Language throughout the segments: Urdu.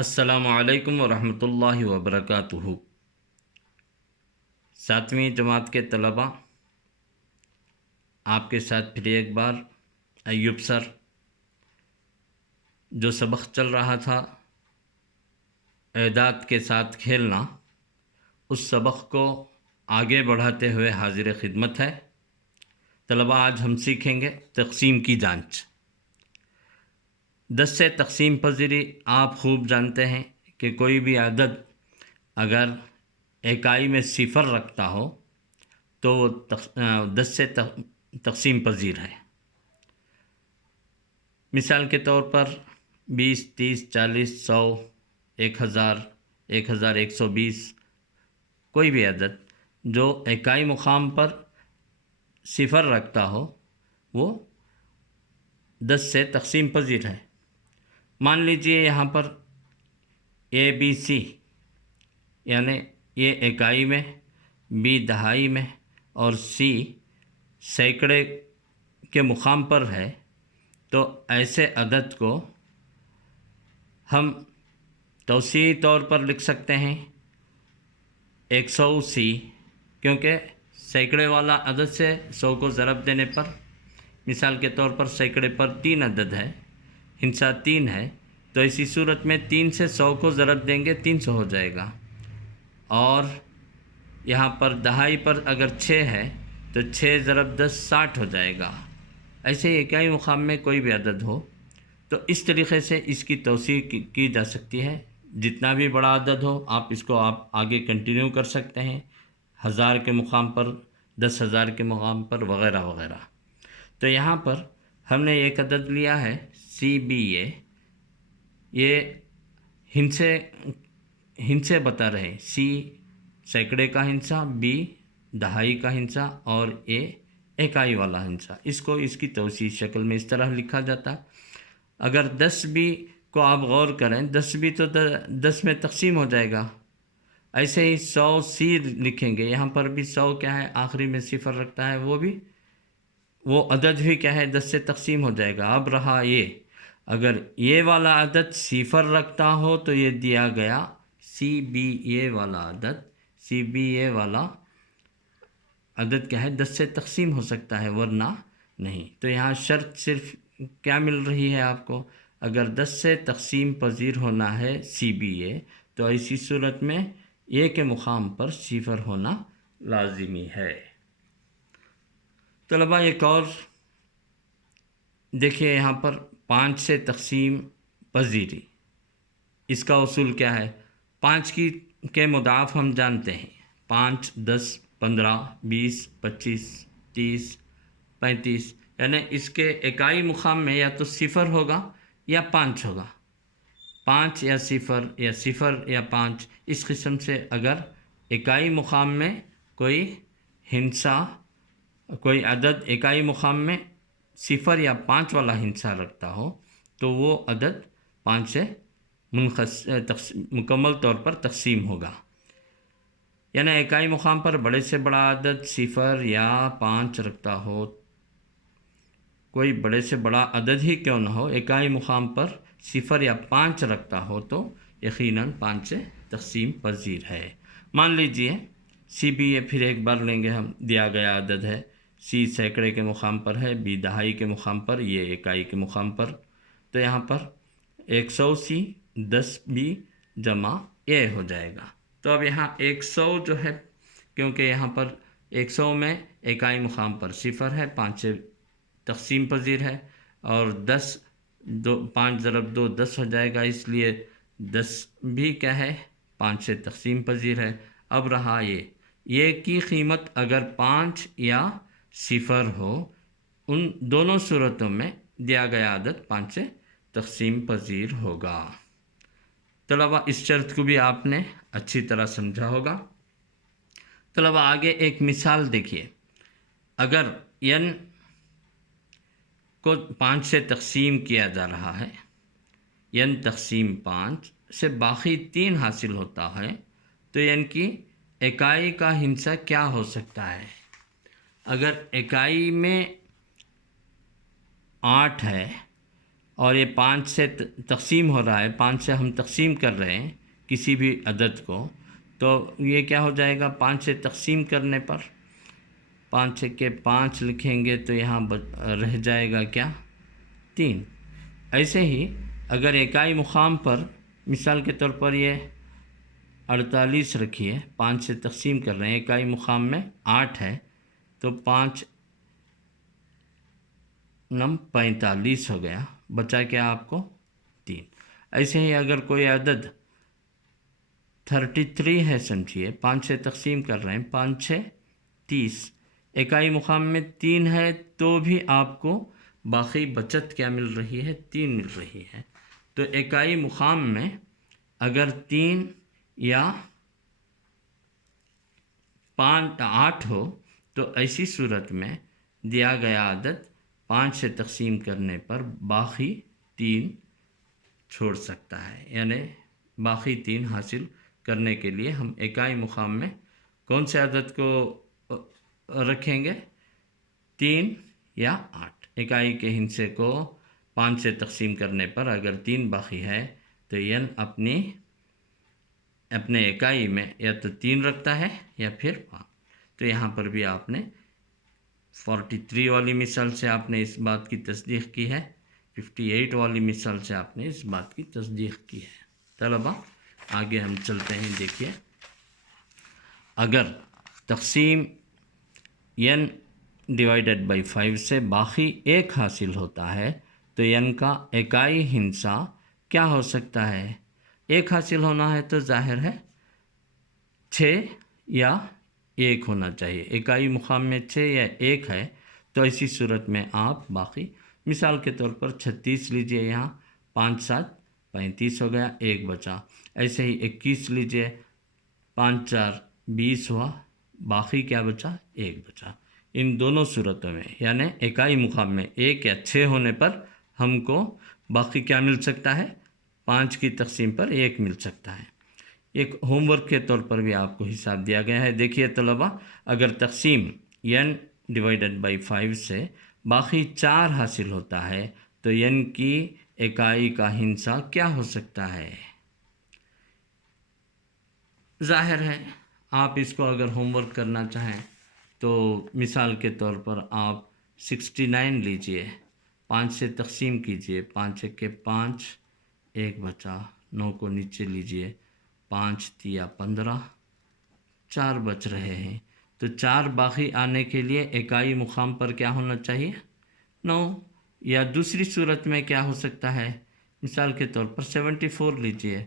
السلام علیکم ورحمۃ اللہ وبرکاتہ۔ ساتویں جماعت کے طلباء، آپ کے ساتھ پھر ایک بار ایوب سر، جو سبق چل رہا تھا اعداد کے ساتھ کھیلنا، اس سبق کو آگے بڑھاتے ہوئے حاضر خدمت ہے۔ طلباء، آج ہم سیکھیں گے تقسیم کی جانچ۔ 10 سے تقسیم پذیری آپ خوب جانتے ہیں کہ کوئی بھی عدد اگر اکائی میں صفر رکھتا ہو تو وہ 10 سے تقسیم پذیر ہے۔ مثال کے طور پر 20، 30، 40، 100، 1000، 1120، کوئی بھی عدد جو اکائی مقام پر صفر رکھتا ہو وہ 10 سے تقسیم پذیر ہے۔ مان لیجئے یہاں پر ABC، یعنی یہ اکائی میں، B دہائی میں اور C سینکڑے کے مقام پر ہے، تو ایسے عدد کو ہم توسیعی طور پر لکھ سکتے ہیں 100C، کیونکہ سینکڑے والا عدد سے 100 کو ضرب دینے پر، مثال کے طور پر سینکڑے پر 3 عدد ہے، ہندسہ 3 ہے، تو اسی صورت میں 3 سے 100 کو ضرب دیں گے 300 ہو جائے گا۔ اور یہاں پر دہائی پر اگر 6 ہے تو 6 ضرب 10 60 ہو جائے گا۔ ایسے ہی اکائی مقام میں کوئی بھی عدد ہو تو اس طریقے سے اس کی توسیع کی جا سکتی ہے۔ جتنا بھی بڑا عدد ہو آپ اس کو آگے کنٹینیو کر سکتے ہیں، 1000 کے مقام پر، 10,000 کے مقام پر، وغیرہ وغیرہ۔ تو یہاں پر ہم نے ایک عدد لیا ہے CBA، یہ ہندسے بتا رہے، C سینکڑے کا ہندسہ، B دہائی کا ہندسہ اور A اکائی والا ہندسہ۔ اس کو اس کی توسیع شکل میں اس طرح لکھا جاتا۔ اگر 10B کو آپ غور کریں، 10B تو 10 میں تقسیم ہو جائے گا۔ ایسے ہی 100C لکھیں گے، یہاں پر بھی 100 کیا ہے، آخری میں صفر رکھتا ہے، وہ عدد بھی کیا ہے، 10 سے تقسیم ہو جائے گا۔ اب رہا یہ، اگر یہ والا عدد صفر رکھتا ہو تو یہ دیا گیا CBA والا عدد، CBA والا عدد کیا ہے، 10 سے تقسیم ہو سکتا ہے، ورنہ نہیں۔ تو یہاں شرط صرف کیا مل رہی ہے آپ کو، اگر 10 سے تقسیم پذیر ہونا ہے CBA تو اسی صورت میں A کے مقام پر صفر ہونا لازمی ہے۔ طلباء، ایک اور دیکھیے یہاں پر 5 سے تقسیم پذیری، اس کا اصول کیا ہے؟ 5 کے مضاعف ہم جانتے ہیں، 5، 10، 15، 20، 25، 30، 35، یعنی اس کے اکائی مقام میں یا تو صفر ہوگا یا 5 ہوگا، 5 یا 0 یا 0 یا 5۔ اس قسم سے اگر اکائی مقام میں کوئی ہندسہ، کوئی عدد اکائی مقام میں 0 یا 5 والا ہندسہ رکھتا ہو تو وہ عدد 5 سے مکمل طور پر تقسیم ہوگا۔ یعنی اکائی مقام پر بڑے سے بڑا عدد 0 یا 5 رکھتا ہو، کوئی بڑے سے بڑا عدد ہی کیوں نہ ہو، اکائی مقام پر 0 یا 5 رکھتا ہو تو یقیناً 5 سے تقسیم پذیر ہے۔ مان لیجئے CBA پھر ایک بار لیں گے ہم، دیا گیا عدد ہے، C سینکڑے کے مقام پر ہے، B دہائی کے مقام پر، یہ اکائی کے مقام پر، تو یہاں پر 100C 10B جمع A ہو جائے گا۔ تو اب یہاں 100 جو ہے، کیونکہ یہاں پر 100 میں اکائی مقام پر 0 ہے، 5 سے تقسیم پذیر ہے، اور 5 ضرب 2 10 ہو جائے گا، اس لیے 10 بھی کیا ہے، 5 سے تقسیم پذیر ہے۔ اب رہا یہ کی قیمت اگر 5 یا 0 ہو، ان دونوں صورتوں میں دیا گیا عدد 5 سے تقسیم پذیر ہوگا۔ طلباء، اس شرط کو بھی آپ نے اچھی طرح سمجھا ہوگا۔ طلباء، آگے ایک مثال دیکھیے، اگر n کو 5 سے تقسیم کیا جا رہا ہے، n تقسیم 5 سے باقی 3 حاصل ہوتا ہے، تو n کی اکائی کا ہندسہ کیا ہو سکتا ہے؟ اگر اکائی میں 8 ہے اور یہ 5 سے تقسیم ہو رہا ہے، 5 سے ہم تقسیم کر رہے ہیں کسی بھی عدد کو، تو یہ کیا ہو جائے گا 5 سے تقسیم کرنے پر 5 کے 5 لکھیں گے تو یہاں رہ جائے گا کیا 3۔ ایسے ہی اگر اکائی مقام پر مثال کے طور پر یہ 48 رکھیے، 5 سے تقسیم کر رہے ہیں، اکائی مقام میں 8 ہے تو 5 نم 45 ہو گیا، بچا کیا آپ کو 3۔ ایسے ہی اگر کوئی عدد 33 ہے، سمجھیے 5 سے تقسیم کر رہے ہیں، 5 6 30، اکائی مقام میں 3 ہے تو بھی آپ کو باقی بچت کیا مل رہی ہے 3 مل رہی ہے۔ تو اکائی مقام میں اگر 3 یا 8 ہو تو ایسی صورت میں دیا گیا عدد 5 سے تقسیم کرنے پر باقی 3 چھوڑ سکتا ہے، یعنی باقی 3 حاصل کرنے کے لیے ہم اکائی مقام میں کون سے عدد کو رکھیں گے 3 یا 8۔ اکائی کے ہندسے کو 5 سے تقسیم کرنے پر اگر 3 باقی ہے تو ین اپنے اکائی میں یا تو 3 رکھتا ہے یا پھر 5۔ تو یہاں پر بھی آپ نے 43 والی مثال سے آپ نے اس بات کی تصدیق کی ہے، 58 والی مثال سے آپ نے اس بات کی تصدیق کی ہے۔ طلبہ آگے ہم چلتے ہیں، دیکھیے اگر تقسیم n ڈیوائیڈڈ بائی 5 سے باقی 1 حاصل ہوتا ہے تو n کا اکائی ہندسہ کیا ہو سکتا ہے؟ 1 حاصل ہونا ہے تو ظاہر ہے 6 یا 1 ہونا چاہیے، اکائی مقام میں 6 یا 1 ہے تو ایسی صورت میں آپ باقی مثال کے طور پر 36 لیجئے، یہاں 5 7 35 ہو گیا، 1 بچا۔ ایسے ہی 21 لیجئے، 5 4 20 ہوا، باقی کیا بچا 1 بچا۔ ان دونوں صورتوں میں یعنی اکائی مقام میں 1 یا 6 ہونے پر ہم کو باقی کیا مل سکتا ہے 5 کی تقسیم پر 1 مل سکتا ہے۔ ایک ہوم ورک کے طور پر بھی آپ کو حساب دیا گیا ہے، دیکھیے طلبہ اگر تقسیم n ڈیوائیڈڈ بائی 5 سے باقی 4 حاصل ہوتا ہے تو n کی اکائی کا ہندسہ کیا ہو سکتا ہے؟ ظاہر ہے آپ اس کو اگر ہوم ورک کرنا چاہیں تو مثال کے طور پر آپ 69 لیجئے، 5 سے تقسیم کیجئے، 5 کے 5، 1 بچا، 9 کو نیچے لیجئے، 5 تیا 15، 4 بچ رہے ہیں تو 4 باقی آنے کے لیے اکائی مقام پر کیا ہونا چاہیے 9۔ یا دوسری صورت میں کیا ہو سکتا ہے، مثال کے طور پر 74 لیجئے،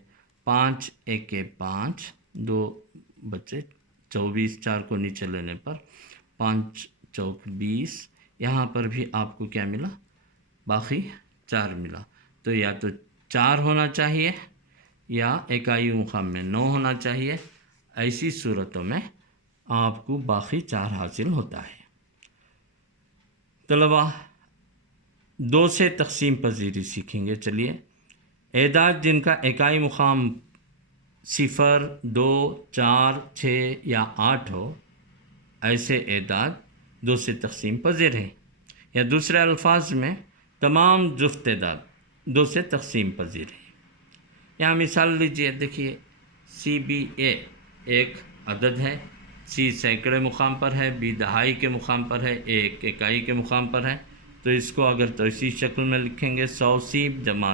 5 1 کے 5، 2 بچے 24، 4 کو نیچے لینے پر 5 چوک 20، یہاں پر بھی آپ کو کیا ملا باقی 4 ملا۔ تو یا تو 4 ہونا چاہیے یا اکائی مقام میں 9 ہونا چاہیے، ایسی صورتوں میں آپ کو باقی 4 حاصل ہوتا ہے۔ طلبہ 2 سے تقسیم پذیری سیکھیں گے۔ چلیے اعداد جن کا اکائی مقام 0 2 4 6 یا 8 ہو، ایسے اعداد 2 سے تقسیم پذیر ہیں، یا دوسرے الفاظ میں تمام جفت اعداد 2 سے تقسیم پذیر ہیں۔ یہاں مثال لیجئے، دیکھیے CBA ایک عدد ہے، C سینکڑے مقام پر ہے، B دہائی کے مقام پر ہے، A ایک اکائی کے مقام پر ہے۔ تو اس کو اگر تو اسی شکل میں لکھیں گے 100C جمع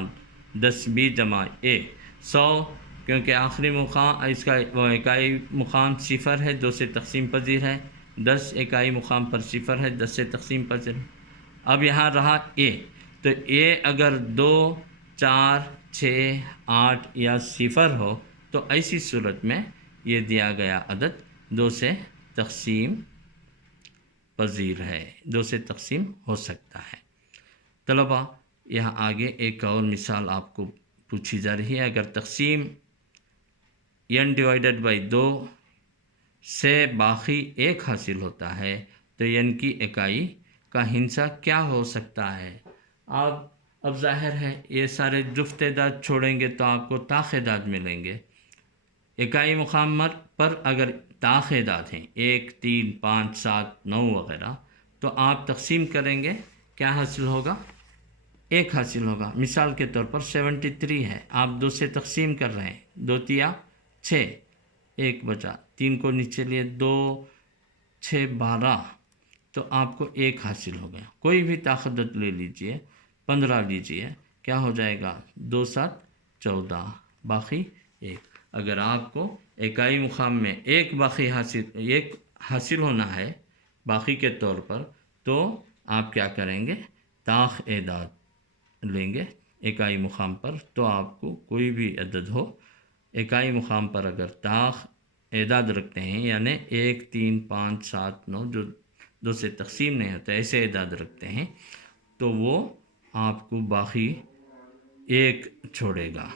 10B جمع A، 100 کیونکہ آخری مقام اس کا اکائی مقام 0 ہے، 2 سے تقسیم پذیر ہے، 10 اکائی مقام پر 0 ہے، 10 سے تقسیم پذیر ہے۔ اب یہاں رہا A، تو A اگر 2 4 6 8 یا 0 ہو تو ایسی صورت میں یہ دیا گیا عدد 2 سے تقسیم پذیر ہے، 2 سے تقسیم ہو سکتا ہے۔ طلبہ یہاں آگے ایک اور مثال آپ کو پوچھی جا رہی ہے، اگر تقسیم n ڈیوائیڈڈ بائی 2 سے باقی 1 حاصل ہوتا ہے تو n کی اکائی کا ہندسہ کیا ہو سکتا ہے؟ اب ظاہر ہے یہ سارے جفت اعداد چھوڑیں گے تو آپ کو طاق اعداد ملیں گے۔ اکائی مقام پر اگر طاق اعداد ہیں 1 3 5 7 9 وغیرہ، تو آپ تقسیم کریں گے، کیا حاصل ہوگا 1 حاصل ہوگا۔ مثال کے طور پر 73 ہے، آپ 2 سے تقسیم کر رہے ہیں، 2 تیا 6، 1 بچا، 3 کو نیچے لیے، 2 6 12، تو آپ کو 1 حاصل ہو گیا۔ کوئی بھی طاقت لے لیجئے، 15 لیجئے، کیا ہو جائے گا؟ 2 7 14، باقی 1۔ اگر آپ کو اکائی مقام میں ایک حاصل ہونا ہے باقی کے طور پر، تو آپ کیا کریں گے؟ طاق اعداد لیں گے اکائی مقام پر۔ تو آپ کو کوئی بھی عدد ہو، اکائی مقام پر اگر طاق اعداد رکھتے ہیں، یعنی 1 3 5 7 9 جو 2 سے تقسیم نہیں ہوتا، ایسے اعداد رکھتے ہیں، تو وہ آپ کو باقی 1 چھوڑے گا۔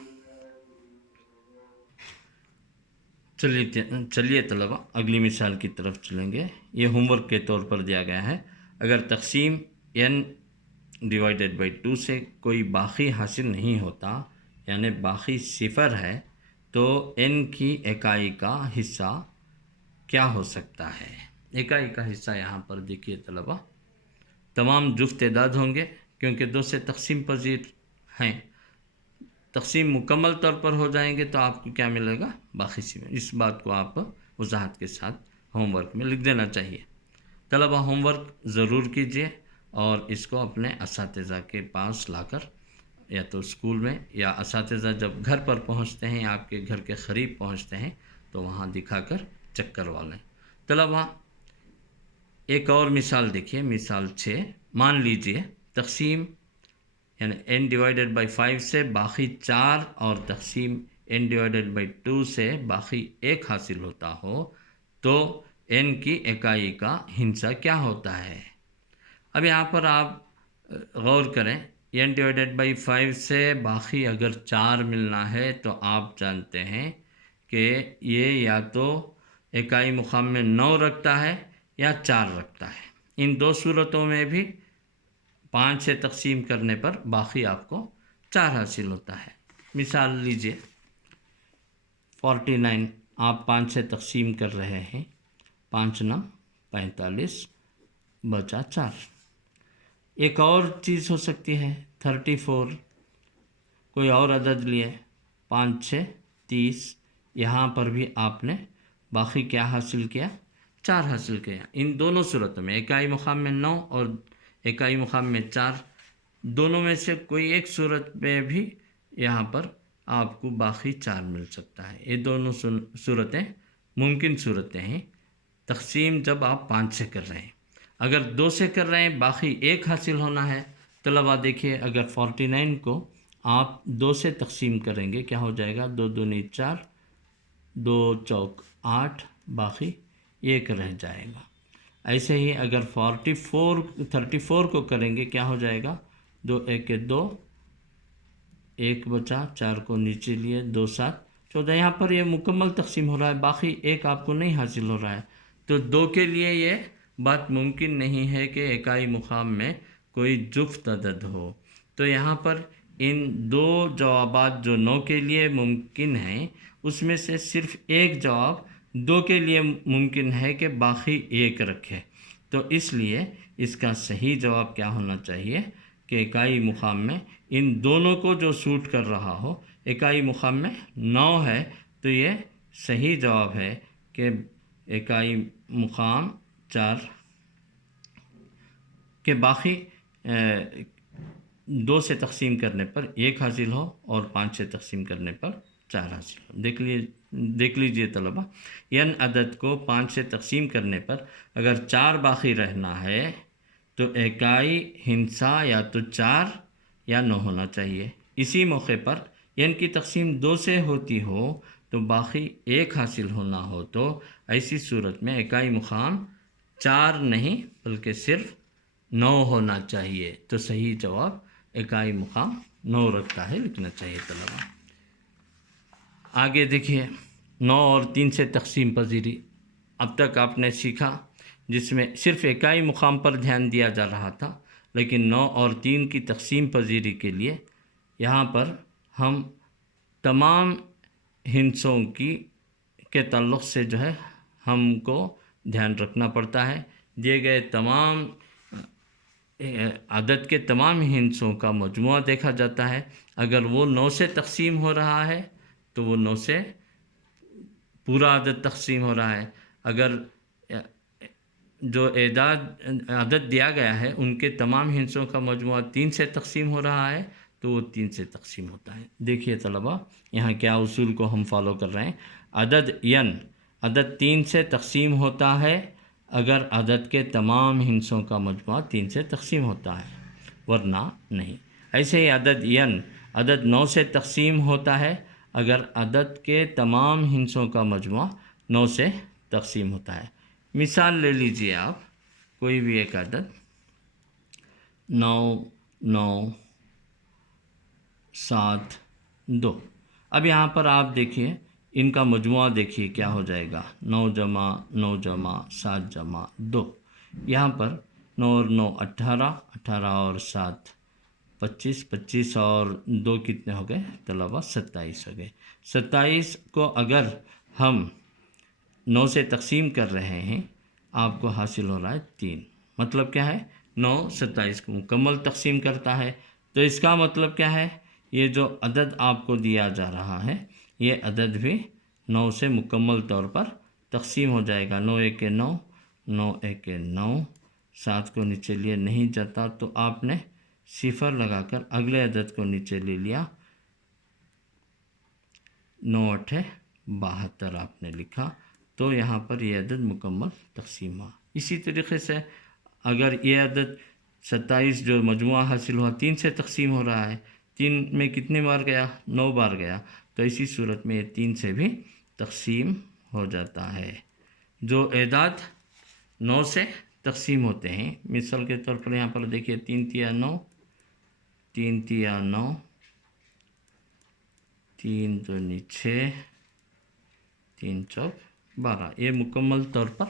چلیے طلبہ اگلی مثال کی طرف چلیں گے۔ یہ ہوم ورک کے طور پر دیا گیا ہے۔ اگر تقسیم n/2 سے کوئی باقی حاصل نہیں ہوتا، یعنی باقی 0 ہے، تو n کی اکائی کا حصہ کیا ہو سکتا ہے؟ اکائی کا حصہ یہاں پر دیکھیے طلبہ، تمام جفت اعداد ہوں گے کیونکہ 2 سے تقسیم پذیر ہیں۔ تقسیم مکمل طور پر ہو جائیں گے تو آپ کو کیا ملے گا؟ باقی 0۔ اس بات کو آپ وضاحت کے ساتھ ہوم ورک میں لکھ دینا چاہیے۔ طلبہ ہوم ورک ضرور کیجیے اور اس کو اپنے اساتذہ کے پاس لا کر، یا تو اسکول میں، یا اساتذہ جب گھر پر پہنچتے ہیں، آپ کے گھر کے قریب پہنچتے ہیں، تو وہاں دکھا کر چیک کروا لیں۔ طلبہ ایک اور مثال دیکھیے، مثال 6۔ مان لیجئے تقسیم یعنی n/5 سے باقی 4 اور تقسیم n/2 سے باقی 1 حاصل ہوتا ہو، تو n کی اکائی کا ہندسہ کیا ہوتا ہے؟ اب یہاں پر آپ غور کریں، n/5 سے باقی اگر 4 ملنا ہے تو آپ جانتے ہیں کہ یہ یا تو اکائی مقام میں 9 رکھتا ہے یا 4 رکھتا ہے۔ ان 2 صورتوں میں بھی 5 سے تقسیم کرنے پر باقی آپ کو 4 حاصل ہوتا ہے۔ مثال لیجئے 49، آپ 5 سے تقسیم کر رہے ہیں، 5 9 45 بچا 4۔ ایک اور چیز ہو سکتی ہے 34، کوئی اور عدد لیے، 5 6 30، یہاں پر بھی آپ نے باقی کیا حاصل کیا؟ 4 حاصل کیا۔ ان دونوں صورتوں میں اکائی مقام میں 9 اور اکائی مقام میں 4، دونوں میں سے کوئی ایک صورت میں بھی یہاں پر آپ کو باقی 4 مل سکتا ہے۔ یہ دونوں صورتیں ممکن صورتیں ہیں تقسیم جب آپ 5 سے کر رہے ہیں۔ اگر 2 سے کر رہے ہیں، باقی 1 حاصل ہونا ہے۔ طلبہ دیکھیے، اگر 49 کو آپ 2 سے تقسیم کریں گے، کیا ہو جائے گا؟ 2 2 4، 2 چوک 8، باقی 1 رہ جائے گا۔ ایسے ہی اگر 34 کو کریں گے، کیا ہو جائے گا؟ 2 1 2، 1 بچا، 4 کو نیچے لیے، 2 7 14۔ یہاں پر یہ مکمل تقسیم ہو رہا ہے، باقی 1 آپ کو نہیں حاصل ہو رہا ہے، تو 2 کے لیے یہ بات ممکن نہیں ہے کہ اکائی مقام میں کوئی جفت عدد ہو۔ تو یہاں پر ان 2 جوابات جو 9 کے لیے ممکن ہیں، اس میں سے صرف ایک جواب 2 کے لیے ممکن ہے کہ باقی 1 رکھے۔ تو اس لیے اس کا صحیح جواب کیا ہونا چاہیے کہ اکائی مقام میں ان دونوں کو جو سوٹ کر رہا ہو، اکائی مقام میں 9 ہے، تو یہ صحیح جواب ہے کہ اکائی مقام 4 کہ باقی 2 سے تقسیم کرنے پر 1 حاصل ہو اور 5 سے تقسیم کرنے پر 4 حاصل ہو۔ دیکھ لیجئے طلبہ، n عدد کو 5 سے تقسیم کرنے پر اگر 4 باقی رہنا ہے تو اکائی ہندسہ یا تو 4 یا 9 ہونا چاہیے۔ اسی موقع پر n کی تقسیم 2 سے ہوتی ہو تو باقی 1 حاصل ہونا ہو، تو ایسی صورت میں اکائی مقام 4 نہیں بلکہ صرف 9 ہونا چاہیے۔ تو صحیح جواب اکائی مقام 9 رکھتا ہے، لکھنا چاہیے طلبہ۔ آگے دیکھیے 9 اور 3 سے تقسیم پذیری۔ اب تک آپ نے سیکھا جس میں صرف اکائی مقام پر دھیان دیا جا رہا تھا، لیکن 9 اور 3 کی تقسیم پذیری کے لیے یہاں پر ہم تمام ہندسوں کے تعلق سے جو ہے ہم کو دھیان رکھنا پڑتا ہے۔ دیے گئے تمام عدد کے تمام ہندسوں کا مجموعہ دیکھا جاتا ہے. اگر وہ 9 سے تقسیم ہو رہا ہے تو وہ 9 سے پورا عدد تقسیم ہو رہا ہے. اگر جو عدد دیا گیا ہے ان کے تمام ہندسوں کا مجموعہ 3 سے تقسیم ہو رہا ہے تو وہ 3 سے تقسیم ہوتا ہے. دیکھیے طلبہ، یہاں کیا اصول کو ہم فالو کر رہے ہیں. عدد 3 سے تقسیم ہوتا ہے اگر عدد کے تمام ہندسوں کا مجموعہ 3 سے تقسیم ہوتا ہے، ورنہ نہیں. ایسے ہی عدد 9 سے تقسیم ہوتا ہے اگر عدد کے تمام ہندسوں کا مجموعہ 9 سے تقسیم ہوتا ہے. مثال لے لیجئے آپ کوئی بھی ایک عدد 9 9 7 2. اب یہاں پر آپ دیکھیے ان کا مجموعہ دیکھیے کیا ہو جائے گا. 9 جمع 9 جمع 7 جمع 2. یہاں پر 9 اور 9 18 18 اور 7 25 25 اور 2 کتنے ہو گئے طلبہ؟ 27 ہو گئے. 27 کو اگر ہم 9 سے تقسیم کر رہے ہیں آپ کو حاصل ہو رہا ہے 3. مطلب کیا ہے؟ 9 27 کو مکمل تقسیم کرتا ہے. تو اس کا مطلب کیا ہے؟ یہ جو عدد آپ کو دیا جا رہا ہے یہ عدد بھی 9 سے مکمل طور پر تقسیم ہو جائے گا. 9 1 9 9 1 9. 7 کو نیچے لیے نہیں جاتا تو آپ نے صفر لگا کر اگلے عدد کو نیچے لے لیا. 9 8 72 آپ نے لکھا تو یہاں پر یہ عدد مکمل تقسیم ہوا. اسی طریقے سے اگر یہ عدد 27 جو مجموعہ حاصل ہوا 3 سے تقسیم ہو رہا ہے، 3 میں کتنے بار گیا؟ 9 بار گیا. تو اسی صورت میں یہ 3 سے بھی تقسیم ہو جاتا ہے. جو اعداد 9 سے تقسیم ہوتے ہیں، مثال کے طور پر یہاں پر دیکھیے 3 تیا 9 3 تیا 9 3 دونی 6 3 چوک 12. یہ مکمل طور پر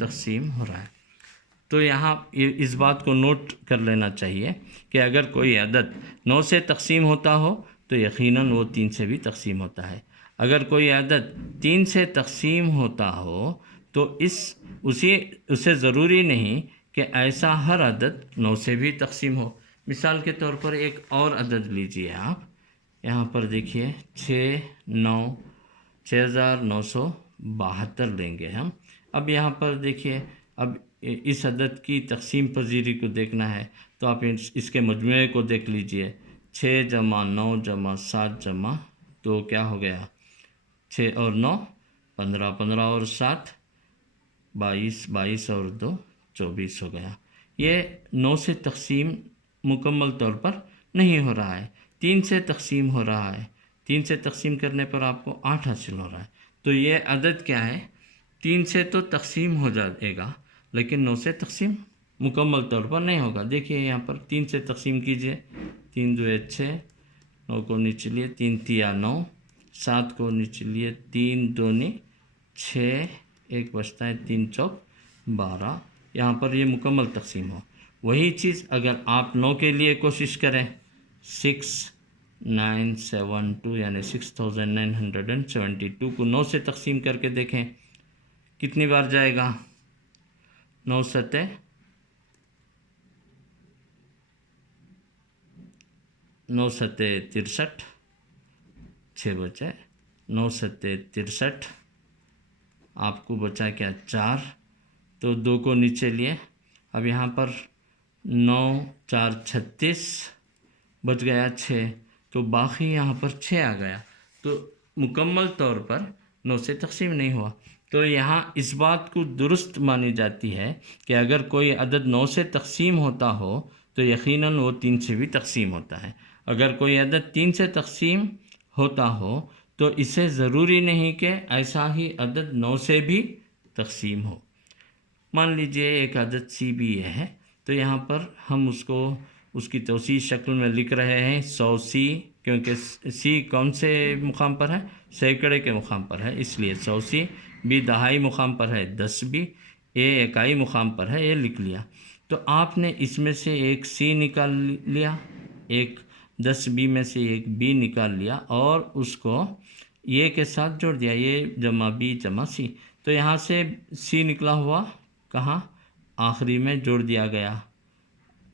تقسیم ہو رہا ہے. تو یہاں اس بات کو نوٹ کر لینا چاہیے کہ اگر کوئی عدد 9 سے تقسیم ہوتا ہو تو یقیناً وہ 3 سے بھی تقسیم ہوتا ہے. اگر کوئی عدد 3 سے تقسیم ہوتا ہو تو اسے ضروری نہیں کہ ایسا ہر عدد 9 سے بھی تقسیم ہو. مثال کے طور پر ایک اور عدد لیجئے آپ. یہاں پر دیکھیے 6972 لیں گے ہم. اب یہاں پر دیکھیے، اب اس عدد کی تقسیم پذیری کو دیکھنا ہے تو آپ اس کے مجموعے کو دیکھ لیجئے. 6 جمع 9 جمع 7 جمع 2 کیا ہو گیا؟ 6 اور 9 15 15 اور 7 22 22 اور 2 24 ہو گیا. یہ 9 سے تقسیم مکمل طور پر نہیں ہو رہا ہے، 3 سے تقسیم ہو رہا ہے. 3 سے تقسیم کرنے پر آپ کو 8 حاصل ہو رہا ہے. تو یہ عدد کیا ہے؟ 3 سے تو تقسیم ہو جائے گا لیکن 9 سے تقسیم مکمل طور پر نہیں ہوگا. دیکھیے یہاں پر 3 سے تقسیم کیجئے. 3 2 6 9 کو نیچے لیے 3 تیا 9 7 کو نیچے لیے 3 دونی 6 1 بچتا ہے 3 چوک 12. یہاں پر یہ مکمل تقسیم ہو. وہی چیز اگر آپ 9 کے لیے کوشش کریں 6972 یعنی 6972 کو 9 سے تقسیم کر کے دیکھیں کتنی بار جائے گا؟ 9 7 9 7 63 6 بچے 9 7 63. آپ کو بچا کیا؟ 4. تو 2 کو نیچے لیے. اب یہاں پر 9 4 36 بچ گیا 6. تو باقی یہاں پر 6 آ گیا تو مکمل طور پر 9 سے تقسیم نہیں ہوا. تو یہاں اس بات کو درست مانی جاتی ہے کہ اگر کوئی عدد 9 سے تقسیم ہوتا ہو تو یقیناً وہ 3 سے بھی تقسیم ہوتا ہے. اگر کوئی عدد 3 سے تقسیم ہوتا ہو تو اسے ضروری نہیں کہ ایسا ہی عدد 9 سے بھی تقسیم ہو. مان لیجئے ایک عدد سی بھی یہ ہے تو یہاں پر ہم اس کی توسیع شکل میں لکھ رہے ہیں 100 سی، کیونکہ سی کون سے مقام پر ہے؟ سینکڑے کے مقام پر ہے، اس لیے 100 سی. بی دہائی مقام پر ہے 10 بی. اے اکائی مقام پر ہے، یہ لکھ لیا. تو آپ نے اس میں سے ایک سی نکال لیا، ایک 10 بی میں سے ایک بی نکال لیا اور اس کو یہ کے ساتھ جوڑ دیا، یہ جمع بی جمع سی. تو یہاں سے سی نکلا ہوا کہاں؟ آخری میں جوڑ دیا گیا.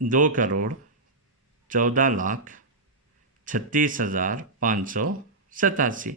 2,14,36,587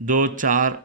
2 4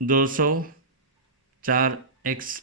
200 4x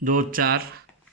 2 4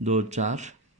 2 4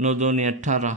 9 2 18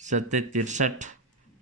7 63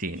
3।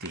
3।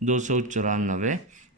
294,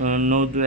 9 2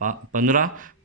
15,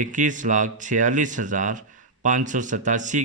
21,46,587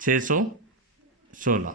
616,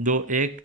2 1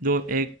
2 1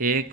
1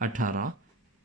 18,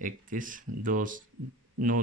31, 2 9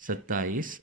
27,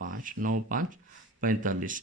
5, 9 5 45।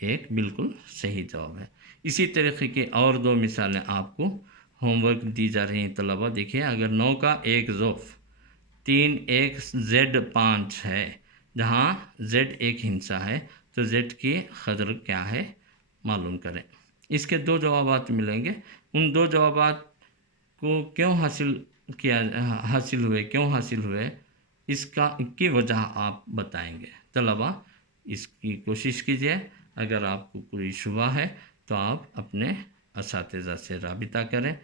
ایک بالکل صحیح جواب ہے۔ اسی طریقے کی اور دو مثالیں آپ کو ہوم ورک دی جا رہی ہیں طلبہ، دیکھیے اگر 9 کا ایک ضعف 3 ایک زیڈ 5 ہے، جہاں زیڈ ایک ہندسہ ہے تو زیڈ کی قدر کیا ہے معلوم کریں۔ اس کے دو جوابات ملیں گے، ان دو جوابات کو کیوں حاصل ہوئے اس کی وجہ آپ بتائیں گے۔ طلبہ اس کی کوشش کیجیے، اگر آپ کو کوئی شبہ ہے تو آپ اپنے اساتذہ سے رابطہ کریں،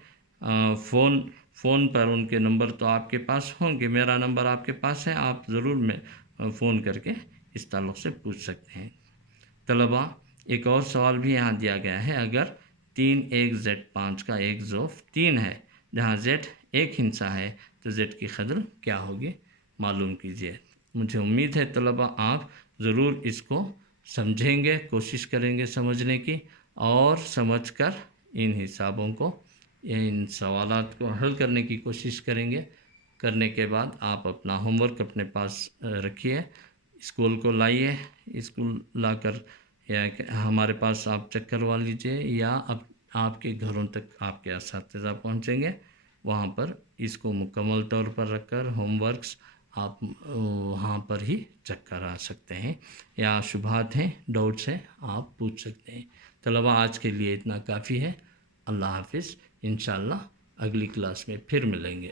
فون پر ان کے نمبر تو آپ کے پاس ہوں گے، میرا نمبر آپ کے پاس ہے، آپ ضرور میں فون کر کے اس تعلق سے پوچھ سکتے ہیں۔ طلبہ ایک اور سوال بھی یہاں دیا گیا ہے، اگر 3 ایک زیڈ 5 کا ایک ضعف 3 ہے، جہاں زیڈ ایک ہندسہ ہے تو زیڈ کی قدر کیا ہوگی معلوم کیجیے۔ مجھے امید ہے طلبہ آپ ضرور اس کو سمجھیں گے، کوشش کریں گے سمجھنے کی، اور سمجھ کر ان حسابوں کو، ان سوالات کو حل کرنے کی کوشش کریں گے۔ کرنے کے بعد آپ اپنا ہوم ورک اپنے پاس رکھیے، اسکول کو لائیے، اسکول لا کر یا ہمارے پاس آپ چیک کروا لیجئے، یا آپ کے گھروں تک آپ کے اساتذہ پہنچیں گے، وہاں پر اس کو مکمل طور پر رکھ کر ہوم ورکس آپ وہاں پر ہی چیک کرا سکتے ہیں، یا شبہات ہیں، ڈاؤٹس ہیں، آپ پوچھ سکتے ہیں۔ طلبہ آج کے لیے اتنا کافی ہے، اللہ حافظ، انشاءاللہ اگلی کلاس میں پھر ملیں گے۔